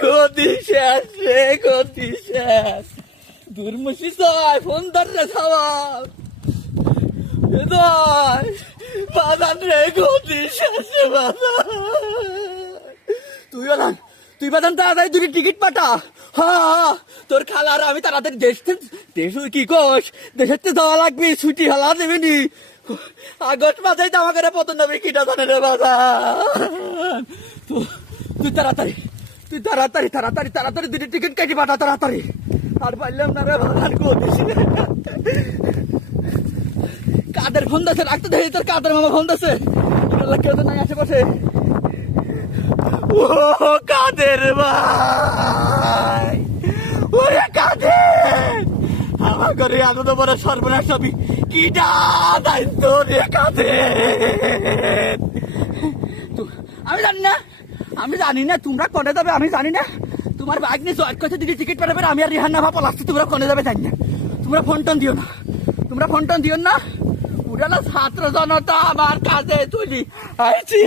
গতি শেষ রে, গতি শেষ। দুর্মুষি চাই ফোন ধর রে সবাই, বাজান রে, গতি শেষ রে বাজান। তুই বাজান তাড়াতাড়ি দুটি টিকিট পাঠা। হ্যাঁ, তোর খালার আমি তাড়াতাড়ি দেশ কি কোষ, দেশের তো যাওয়া লাগবে, ছুটি হালা দেবেনি। আগস্ট মাসেই তো আমাকে পতন দেবে, কিটা জানে রে বাজান। তুই তাড়াতাড়ি দুটি টিকিট কেটে পাঠা তাড়াতাড়ি। আর পারলাম না রে বাজান, গতিস রে। কাদের ফোন দিচ্ছে, রাখতে দেখি তোর কাদের মামা ফোন দিচ্ছে। কেউ তো নাই আশেপাশে। ও কাদের ভাই, ওরে কাদের, আমার ঘরে আনন্দ বড় সর্বনাশ সবই কিটা দায়িত্ব রে কাদের। আমি জানি না তোমরা কনে যাবে, আমি জানি না। তোমার বাইক নিয়ে জয়েট করছে, দিদি টিকিট পাঠাবে, আমি আর রিহান নাফা পলাচ্ছি। তোমরা কনে যাবে জানি না। তোমরা ফোন টোন দিও না। পুরালা ছাত্র জনতা আমার কাজে তুলি আইছি।